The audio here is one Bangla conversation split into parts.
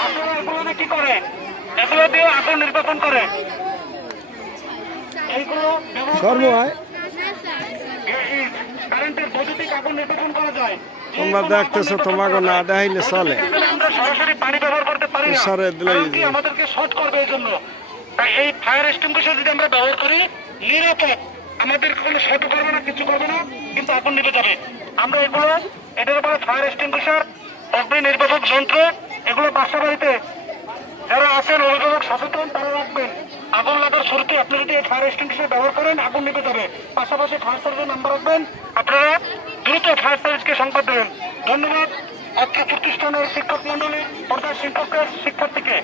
আসলে এগুলো কি করে এগুলো দিয়ে আগুন নির্বাপন করে এইগুলো ব্যবহার হয় এই- এই কারেন্টের বৈদ্যুতিক আগুন নির্বাপন করা যায়। তোমরা দেখতেছো তোমাকে না দেখাইলে চলে। সরাসরি পানি ব্যবহার করতে পারি না। আমাদেরকে শর্ট করবে এই জন্য। তাই এই ফায়ার এক্সটিংগুইশার যদি আমরা ব্যবহার করি নিরাপদ। আমাদের কোনো শর্ট করবে না কিছু করবে না কিন্তু আগুন নিভে যাবে। আমরা এগুলো এটার উপরে ফায়ার এক্সটিংগুইশার অগ্নি নির্বাপক যন্ত্র, এগুলো বাসা বাড়িতে যারা আছেন, অভিভাবক সচেতন, তারা রাখবেন। আগুন লাগার শুরুতে আপনি যদি এই ফায়ার এক্সটিংগুইশার ব্যবহার করেন, আগুন নিভে যাবে। পাশাপাশি ফায়ার সার্ভিসের নাম্বার রাখবেন। আপনারা দ্রুত ফায়ার সার্ভিসকে সংবাদ দেবেন ধন্যবাদ। অত্র প্রতিষ্ঠানের শিক্ষক মন্ডলী প্রধান শিক্ষকের শিক্ষার্থীকে।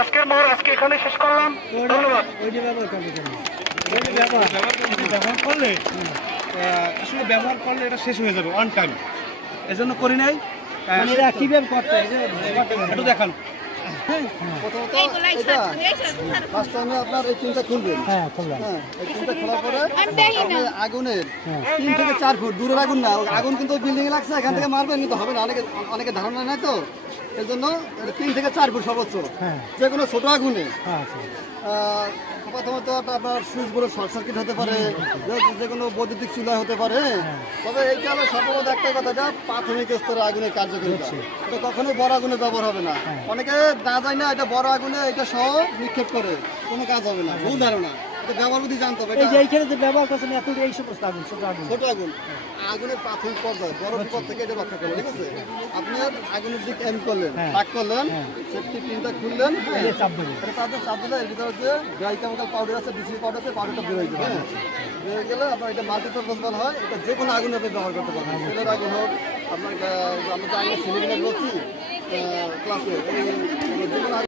আজকের মহর আজকে এখানে শেষ করলাম। ধন্যবাদ। ব্যবহার করলে আসলে ব্যবহার করলে এটা শেষ হয়ে যাবে ওয়ান টাইম এজন্য করি নাই। আহ, কীভাবে করতে? একটু দেখান। প্রথমত এটা ফার্স্ট টাইমে আপনার এই খুলবেন। হ্যাঁ হ্যাঁ এই খোলার পরে আপনি আগুনের তিন থেকে চার ফুট দূরের আগুন না আগুন কিন্তু বিল্ডিং এ লাগছে এখান থেকে মারবেন কিন্তু হবে না। অনেকে অনেকে ধারণা নাই তো। এর জন্য এটা তিন থেকে চার ফুট সর্বোচ্চ। যে কোনো ছোট আগুনে। প্রথমত আপনার সুইচ বোর্ডের শর্ট সার্কিট হতে পারে যে- যে কোনো বৈদ্যুতিক চুলা হতে পারে। তবে এইটা হলো সর্বপ্রথম একটাই কথা এটা প্রাথমিক স্তরে আগুনের কার্যকারিতা। এটা কখনোই বড় আগুনে ব্যবহার হবে না। অনেকে না যায় না এটা বড় আগুনে এটা সহ নিক্ষেপ করে। কোনো কাজ হবে না ভুল ধারণা। ব্যবহার বুদ্ধি জানতে হবে এটা এইখানে যে ব্যবহার করছেন এত এই সমস্ত আগুন ছোট আগুন। ছোট আগুন। আগুনের প্রাথমিক পর্যায়ে বড় বিপদ থেকে এটা রক্ষা ঠিক আছে? আপনার আগুনের দিক এম করলেন তাক করলেন সেফটি পিনটা খুললেন হ্যাঁ। চাপ দেবো চাপ দিয়ে চাপ দিলে এর ভিতরে যে ড্রাই কেমিক্যাল পাউডার আছে ডিসি পাউডার আছে পাউডারটা বের হয়ে যাবে হ্যাঁ। বের হয়ে গেলে আপনার এটা মাল্টিপারপাস বলা হয় এটা যে কোনো আগুনে আপনি ব্যবহার করতে পারবেন। সেলের আগুন হোক আপনার আমরা যে আগুন সিলিন্ডার বলছি ক্লাসে যে কোনো